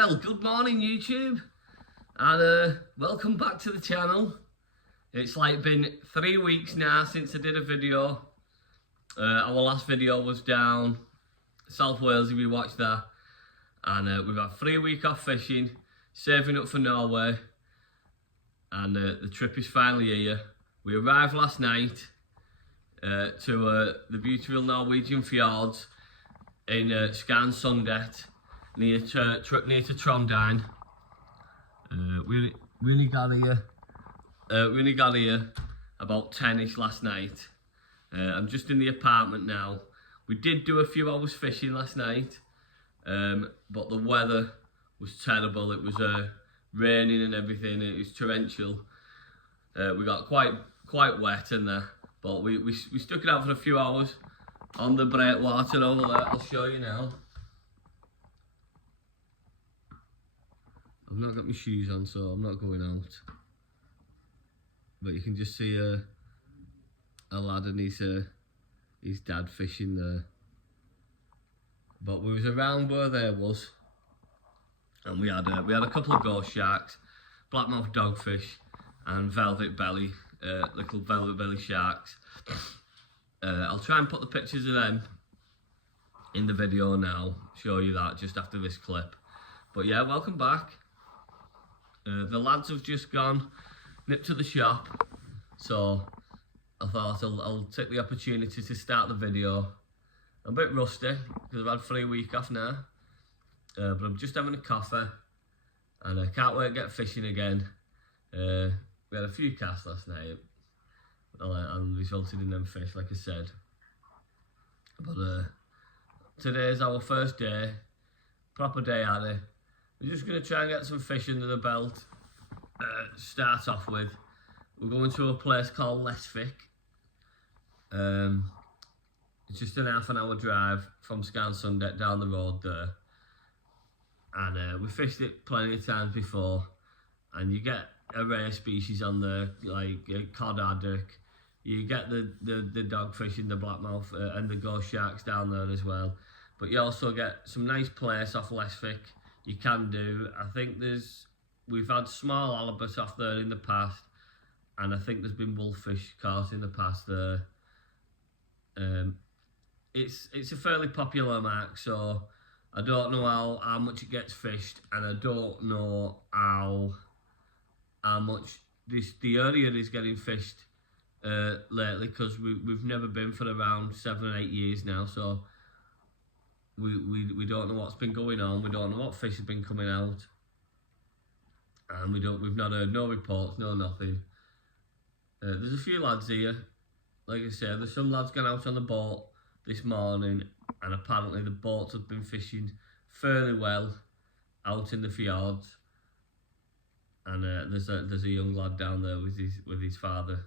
Well, good morning YouTube, and welcome back to the channel. It's like been 3 weeks now since I did a video. Our last video was down South Wales, if you watched that, and we've had 3 weeks off fishing, saving up for Norway, and the trip is finally here. We arrived last night to the beautiful Norwegian fjords in Skarnsundet, near to Trondheim. We really got here about 10ish last night. I'm just in the apartment now. We did do a few hours fishing last night, but the weather was terrible. It was raining and everything. It was torrential. We got quite wet in there, but we stuck it out for a few hours on the breakwater over there. I'll show you now. I've not got my shoes on, so I'm not going out. But you can just see a lad and his dad fishing there. But we was around where there was, and we had a couple of ghost sharks, blackmouth dogfish, and velvet belly, little velvet belly sharks. I'll try and put the pictures of them in the video now, show you that just after this clip. But yeah, welcome back. The lads have just nipped to the shop, so I thought I'll take the opportunity to start the video. I'm a bit rusty because I've had 3 weeks off now, but I'm just having a coffee, and I can't wait to get fishing again. We had a few casts last night, and resulted in them fish, like I said. But today's our first day, proper day at it. We're just going to try and get some fish under the belt. Start off with, we're going to a place called Levik. It's just an half-an-hour drive from Skarnsundet down the road there. And we fished it plenty of times before. And you get a rare species on there, like cod haddock. You get the dogfish and the blackmouth and the ghost sharks down there as well. But you also get some nice place off Levik. You can do. I think we've had small halibut off there in the past, and I think there's been wolffish caught in the past there. It's a fairly popular mark, so I don't know how much it gets fished, and I don't know how much the area is getting fished lately, because we've never been for around 7 or 8 years now, so we don't know what's been going on. We don't know what fish has been coming out, and we've not heard no reports, no nothing. There's a few lads here. Like I said, there's some lads gone out on the boat this morning, and apparently the boats have been fishing fairly well out in the fjords. And there's a young lad down there with his father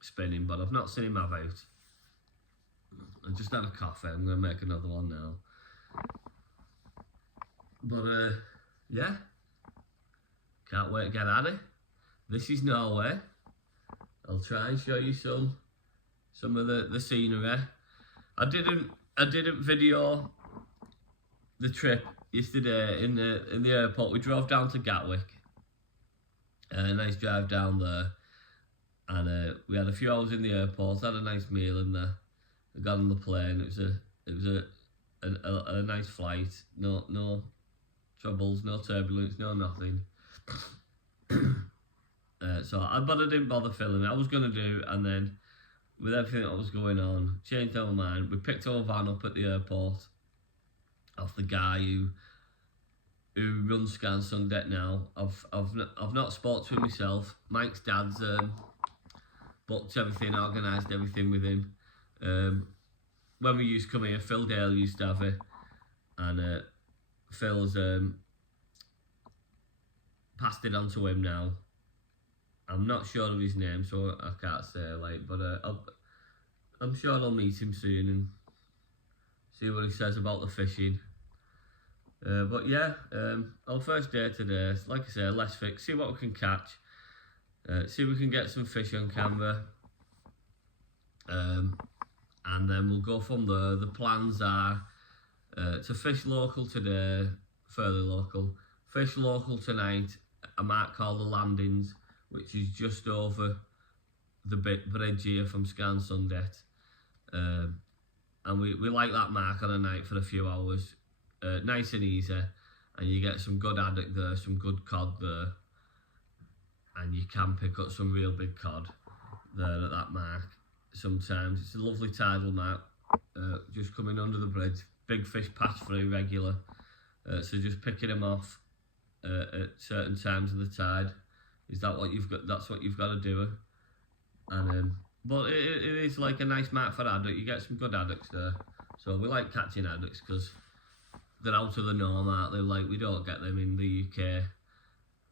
spinning, but I've not seen him have out. I just had a coffee. I'm going to make another one now. But yeah, can't wait to get at it. This is Norway. I'll try and show you some of the scenery. I didn't video the trip yesterday in the airport. We drove down to Gatwick. A nice drive down there, and we had a few hours in the airport. Had a nice meal in there. I got on the plane. It was a nice flight. No troubles, no turbulence, no nothing. But I didn't bother filming. I was gonna do, and then with everything that was going on, changed our mind. We picked our van up at the airport off the guy who runs Skarnsundet now. I've not spoke to him myself. Mike's dad's booked everything, organised everything with him. When we used to come here, Phil Dale used to have it, and Phil's passed it on to him now. I'm not sure of his name, so I can't say, but I'm sure I'll meet him soon and see what he says about the fishing. But yeah, our first day today, like I say, Levik, see what we can catch, see if we can get some fish on camera, and then we'll go from there. The plans are to fish local today, fairly local. Fish local tonight, a mark called the Landings, which is just over the bridge here from Skarnsundet. And we like that mark on a night for a few hours. Nice and easy, and you get some good haddock there, some good cod there, and you can pick up some real big cod there at that mark. Sometimes it's a lovely tidal mark, just coming under the bridge. Big fish pass through regular, so just picking them off at certain times of the tide. Is that what you've got? That's what you've got to do. And but it is like a nice mark for haddock. You get some good haddocks there, so we like catching haddocks because they're out of the norm, aren't they? Like, we don't get them in the UK.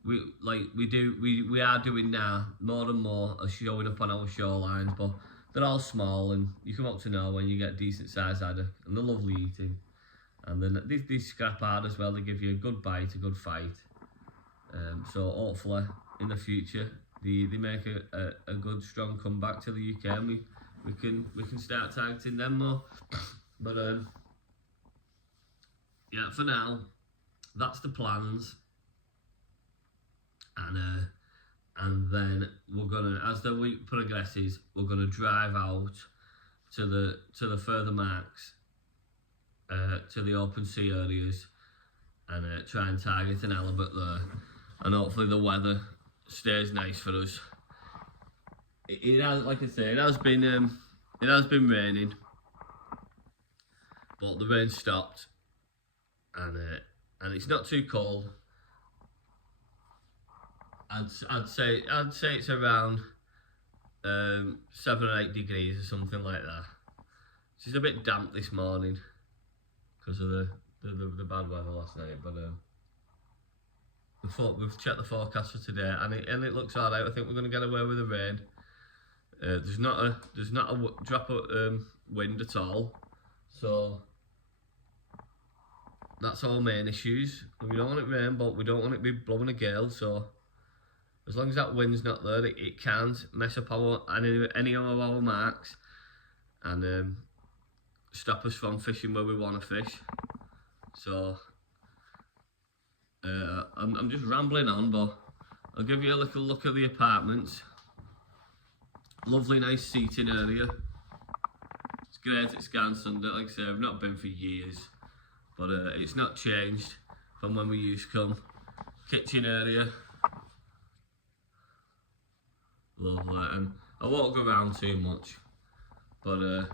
We are doing now, more and more are showing up on our shorelines, but they're all small, and you come up to Norway and you get decent sized haddock, and they're lovely eating. And then these scrap hard as well. They give you a good bite, a good fight. So hopefully in the future they make a good strong comeback to the UK, and we can start targeting them more. But yeah, for now that's the plans. And then we're gonna, as the week progresses, we're gonna drive out to the further marks, to the open sea areas, and try and target an halibut there. And hopefully the weather stays nice for us. It has, like I say, it has been raining, but the rain stopped, and it's not too cold. I'd say it's around 7 or 8 degrees or something like that. It's just a bit damp this morning because of the bad weather last night, but we've checked the forecast for today, and it looks alright. I think we're going to get away with the rain. There's not a drop of wind at all, so that's our main issues. We don't want it rain, but we don't want it to be blowing a gale. So as long as that wind's not there, it can't mess up any of our marks and stop us from fishing where we want to fish. So I'm just rambling on, but I'll give you a little look at the apartments. Lovely, nice seating area. It's great at Skarnsundet. Like I say, I've not been for years, but it's not changed from when we used to come. Kitchen area. Lovely, and I won't go around too much, but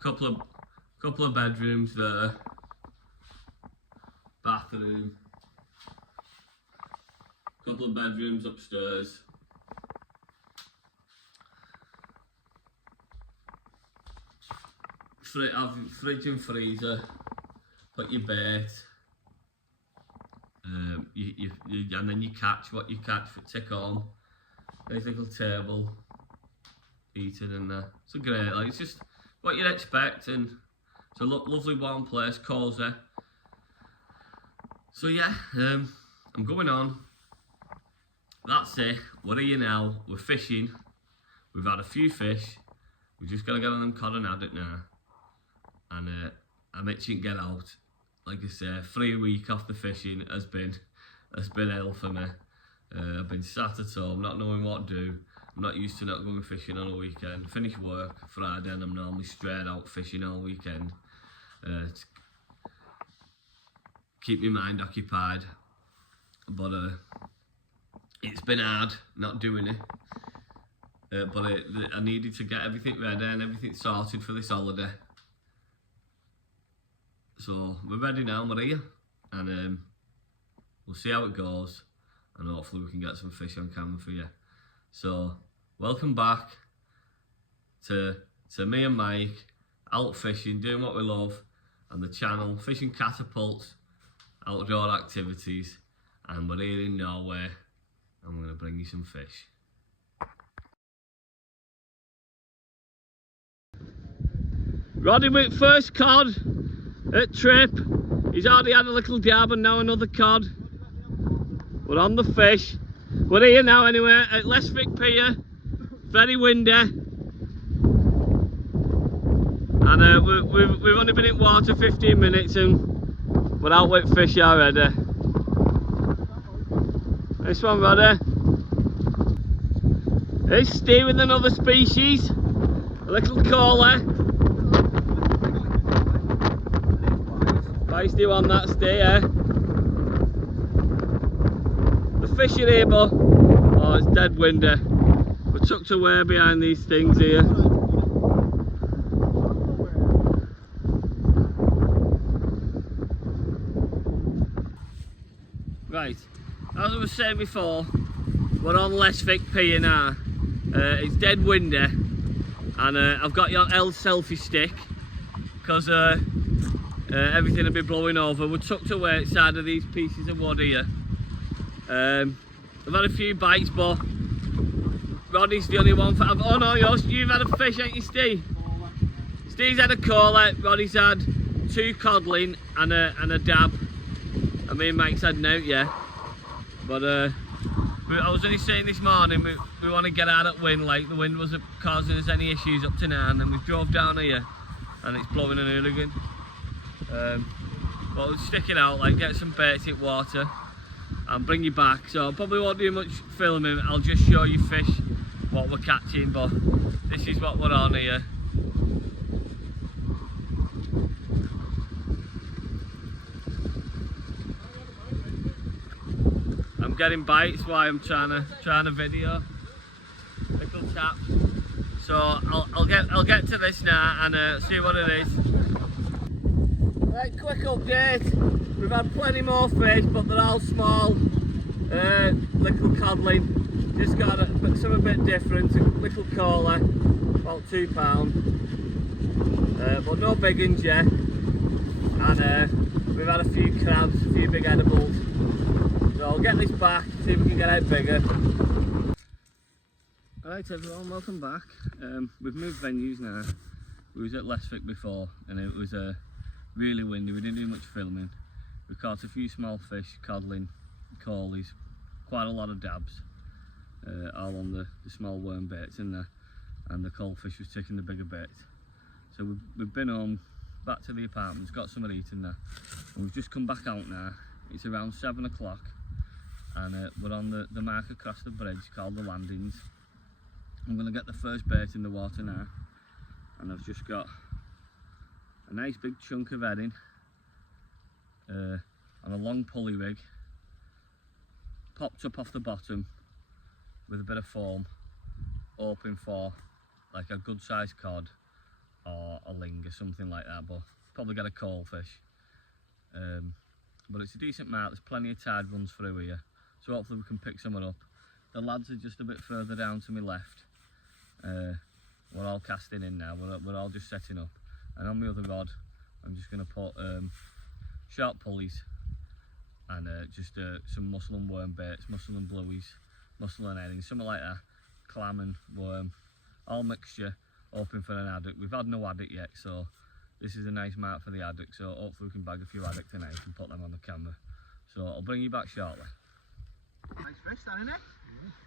couple of bedrooms there, bathroom, couple of bedrooms upstairs, have fridge and freezer, put your bait, and then you catch what you catch for take home. Nice little table, heated in there. It's a great, like, it's just what you'd expect, and it's a lovely warm place, cosy. So yeah, I'm going on. That's it. We're here now. We're fishing. We've had a few fish. We've just got to get on them cod and haddock now. And I'm itching to get out. Like I say, 3 weeks off the fishing has been hell for me. I've been sat at home, not knowing what to do. I'm not used to not going fishing on a weekend. Finish work Friday, and I'm normally straight out fishing all weekend. To keep my mind occupied. But it's been hard not doing it. But I needed to get everything ready and everything sorted for this holiday. So we're ready now, we're here, and we'll see how it goes, and hopefully we can get some fish on camera for you. So welcome back to me and Mike, out fishing, doing what we love, and the channel, Fishing Catapults, outdoor activities, and we're here in Norway, and we're going to bring you some fish. Roddy with first cod at trip. He's already had a little dab and now another cod. We're on the fish. We're here now anyway at Levik Pier. Very windy. And we've only been in water 15 minutes and We're out with fish already. This one, Roddy. It's Steve with another species. A little caller. Feisty one, that stay, eh? The fish are here, but oh, it's dead windy. We're tucked away behind these things here. Right, as I was saying before, we're on Levik Pier now. It's dead windy, and I've got your L selfie stick because everything will be blowing over. We're tucked away outside of these pieces of wood here. I've had a few bites, but Roddy's the only one. Oh no, you've had a fish, ain't you, Steve? Steve's had a caller, Roddy's had 2 codling and a dab. I mean, Mike's had note, yeah. But I was only saying this morning, we want to get out at wind, like the wind wasn't causing us any issues up to now, and then we drove down here and it's blowing an hooligan. But we'll stick it out, like get some baits in water and bring you back. So I probably won't do much filming, I'll just show you fish, what we're catching, but this is what we're on here. I'm getting bites while I'm trying to video. Little taps. So I'll get to this now and see what it is. Right, quick update. We've had plenty more fish, but they're all small. Little codling. Just got some a bit different. A little caller, about £2. But no big ones yet. And we've had a few crabs, a few big edibles. So I'll get this back, see if we can get out bigger. Alright everyone, welcome back. We've moved venues now. We was at Levik before and it was really windy, we didn't do much filming. We caught a few small fish, codling, callies, quite a lot of dabs. All on the small worm baits in there, and the coalfish was taking the bigger baits. So we've been home, back to the apartments, got some eating there. And we've just come back out now. It's around 7 o'clock. And we're on the mark across the bridge called the landings. I'm going to get the first bait in the water now, and I've just got a nice big chunk of herring on a long pulley rig, popped up off the bottom with a bit of foam, hoping for like a good sized cod or a ling or something like that, but probably get a coalfish. But it's a decent mark, there's plenty of tide runs through here. So hopefully we can pick someone up. The lads are just a bit further down to my left. We're all casting in now, we're all just setting up. And on my other rod, I'm just going to put sharp pulleys and just some mussel and worm baits, mussel and blueies, mussel and herring, something like that. Clam and worm, all mixture, hoping for an haddock. We've had no haddock yet, so this is a nice mark for the haddock. So hopefully we can bag a few haddock tonight and put them on the camera. So I'll bring you back shortly. Nice fish, that, innit?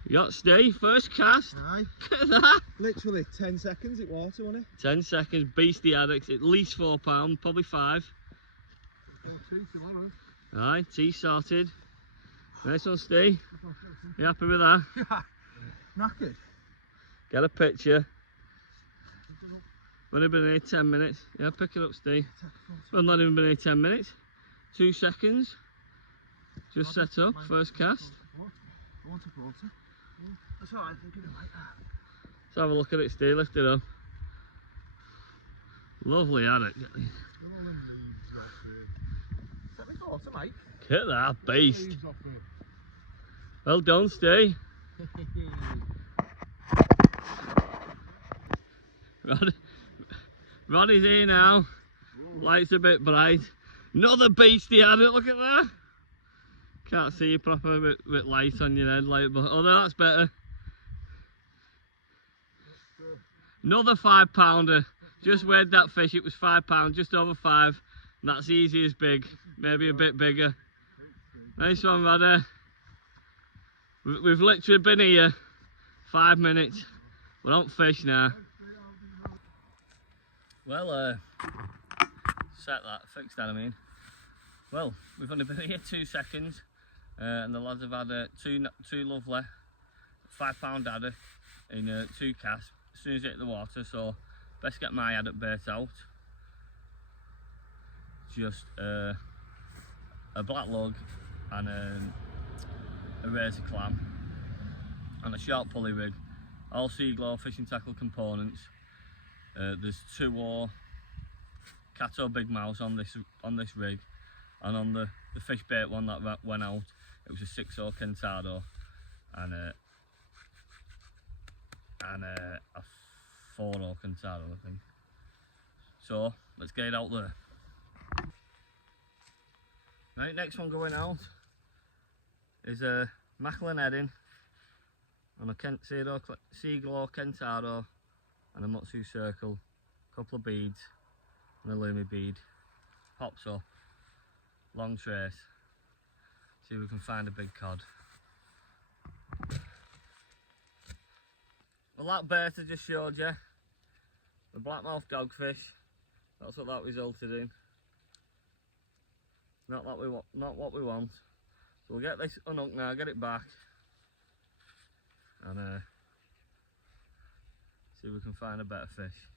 You got Steve, first cast. Aye. Look at that. Literally 10 seconds it water, wasn't it? 10 seconds, beastie haddocks, at least £4, probably 5. Aye, tea sorted. Nice one, Steve. You happy with that? Knackered. Get a picture. Only been here 10 minutes. Yeah, pick it up, Steve. Well, not even been here 10 minutes. 2 seconds. Just set up, first cast. That's alright, I think it like that. Let's have a look at it, Steve, lift it up. Lovely haddock. Set me water, mate. Look at that beast. Well done, Steve. Roddy's here now. Light's a bit bright. Another beastie haddock, look at that. Can't see you proper with light on your head, like, but oh, that's better. Another £5. Just weighed that fish, it was £5, just over 5. And that's easy as big, maybe a bit bigger. Nice one, Roddy. We've literally been here 5 minutes. We're on fish now. Well, set that, fix that, I mean. Well, we've only been here 2 seconds, and the lads have had two lovely £5 haddock in 2 casts as soon as it hit the water, so best get my haddock bait out. Just a black lug and a razor clam and a sharp pulley rig, all Seaglow fishing tackle components. There's 2 Cato Big Mouse on this rig, and on the fish bait one that went out, it was a 6-0 Kentado and a 4-0 Kentado, I think. So let's get it out there. Right, next one going out is a mackerel heading on a Seaglow Kentado and a Mutsu circle, a couple of beads and a lumi bead. Pops up, long trace. See if we can find a big cod. Well, that bait I just showed you, the blackmouth dogfish, that's what that resulted in. Not what we want. So we'll get this unhooked now, get it back, and see if we can find a better fish.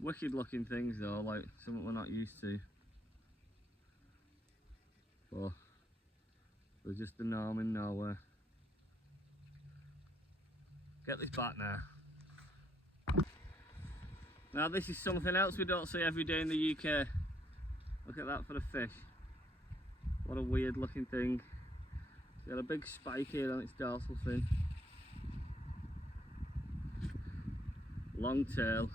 Wicked looking things though, like something we're not used to. But they're just the norm in Norway. Get this back now. Now this is something else we don't see every day in the UK. Look at that for a fish. What a weird looking thing. It's got a big spike here on its dorsal fin. Long tail.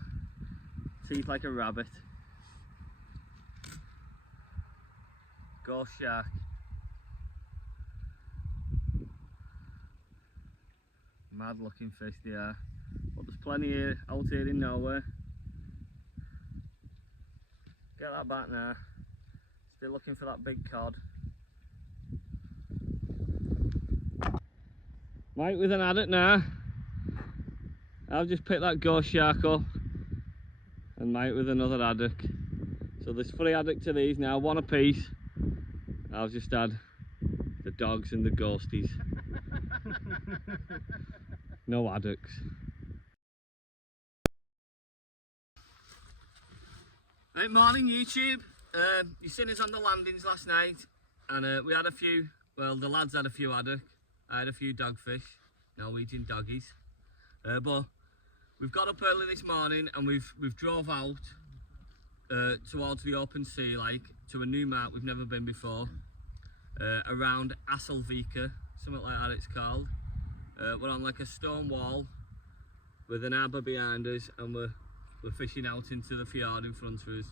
Teeth like a rabbit. Ghost shark. Mad looking fish they are. But there's plenty here, out here in Norway. Get that back now. Still looking for that big cod. Mike with an haddock now. I've just picked that ghost shark up, and Mike with another haddock. So there's 3 haddock to these now, 1 apiece. I've just had the dogs and the ghosties. No haddocks. Right, morning YouTube. You seen us on the landings last night, and we had a few, well the lads had a few haddock, I had a few dogfish, Norwegian doggies. But we've got up early this morning and we've drove out towards the open sea, like to a new mark we've never been before, around Aselvica, something like that it's called. We're on like a stone wall with an harbour behind us, and we're fishing out into the fjord in front of us.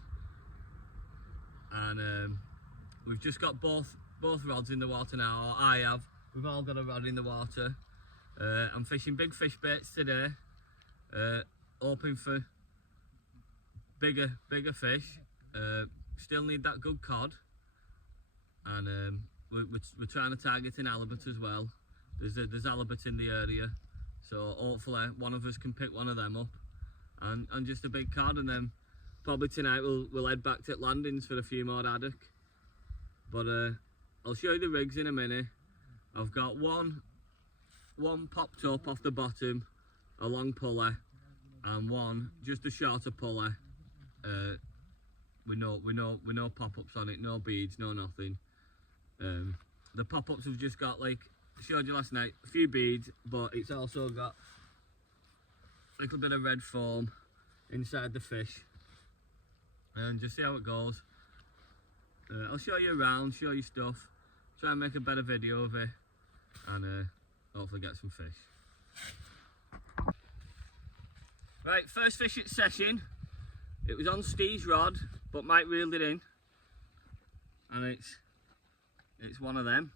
And we've just got both rods in the water now, or I have. We've all got a rod in the water. I'm fishing big fish baits today, hoping for bigger fish. Still need that good cod, and we're trying to target an halibut as well. There's halibut in the area, so hopefully one of us can pick one of them up, and just a big cod, and then probably tonight we'll head back to landings for a few more haddock. But I'll show you the rigs in a minute. I've got one popped up off the bottom, a long pulley, and one just a shorter pulley. With no pop-ups on it, no beads, no nothing. The pop-ups have just got, like I showed you last night, a few beads, but it's also got a little bit of red foam inside the fish. And just see how it goes. I'll show you around, show you stuff, try and make a better video of it, and hopefully get some fish. Right, first fish at session. It was on Steve's rod, but Mike reeled it in, and it's one of them,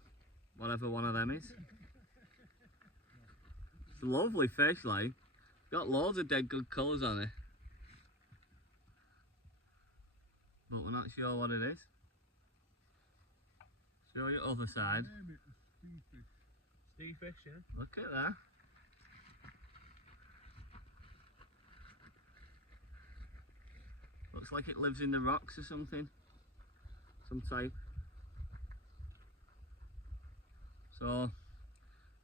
whatever one of them is. It's a lovely fish, like, got loads of dead good colours on it, but we're not sure what it is. Show you other side. Steve fish, yeah. Look at that. Looks like it lives in the rocks or something. some type. So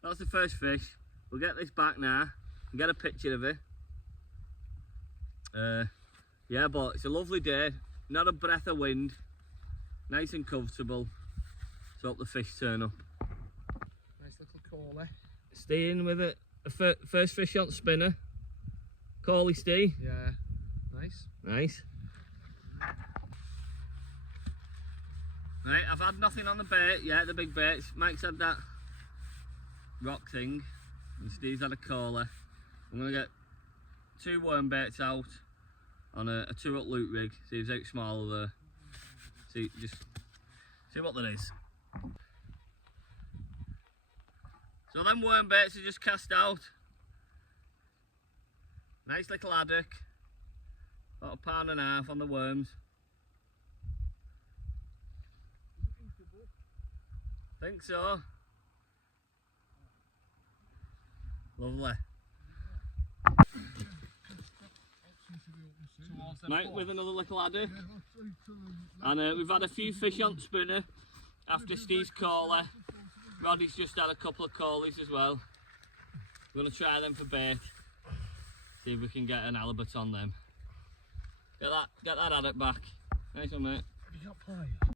that's the first fish. We'll get this back now and get a picture of it. Yeah, but it's a lovely day, not a breath of wind, nice and comfortable. So hope the fish turn up. Nice little caller. Staying with it, first fish on spinner. Corley Steve. Yeah, nice. Nice. Right, I've had nothing on the bait yet, the big baits. Mike's had that rock thing, and Steve's had a caller. I'm gonna get 2 worm baits out on a 2-up loop rig. See if it's out smaller there. See what there is. So them worm baits are just cast out. Nice little haddock. About £1.5 on the worms. Think so. Lovely. Mike with another little haddock. And we've had a few fish on spinner after Steve's caller. Roddy's just had a couple of callies as well. We're going to try them for bait. See if we can get an halibut on them. Get that haddock back. Nice one, mate. Have you got pliers?